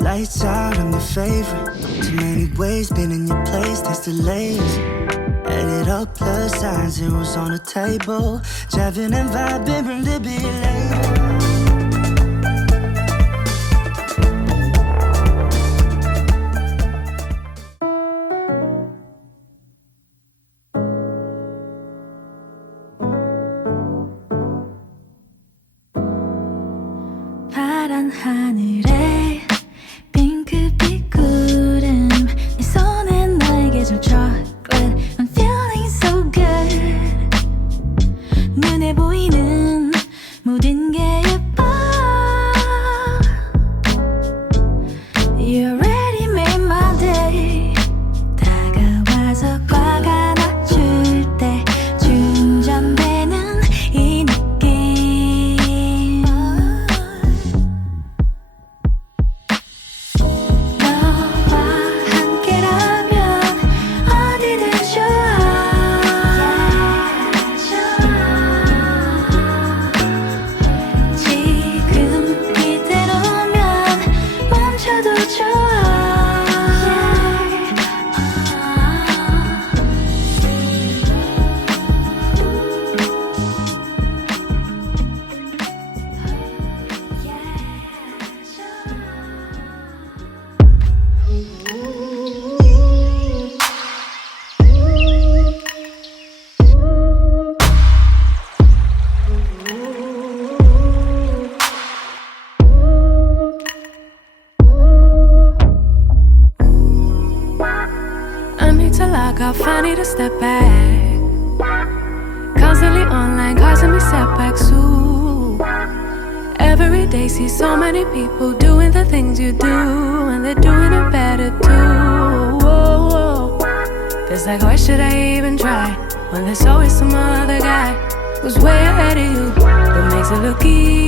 Lights out, I'm your favorite. Too many ways, been in your place, there's delays. Added up plus signs, zeros on the table. Driving and vibing, bring the be late. 파란 하늘에 핑크빛 구름 내 손에 너에게 줄 chocolate I'm feeling so good 눈에 보이는 모든 게 예뻐 You already made my day 다가와서 꽉 안아줄 때 충전되는 이 느낌 너와 함께라면 어디든 좋아 지금 이대로면 멈춰도 좋아 I need to log off, I need to step back. Constantly online, causing me setbacks too. Every day see so many people doing the things you do, and they're doing it better too. Whoa, whoa. Feels like why should I even try when there's always some other guy who's way ahead of you, but makes it look easy.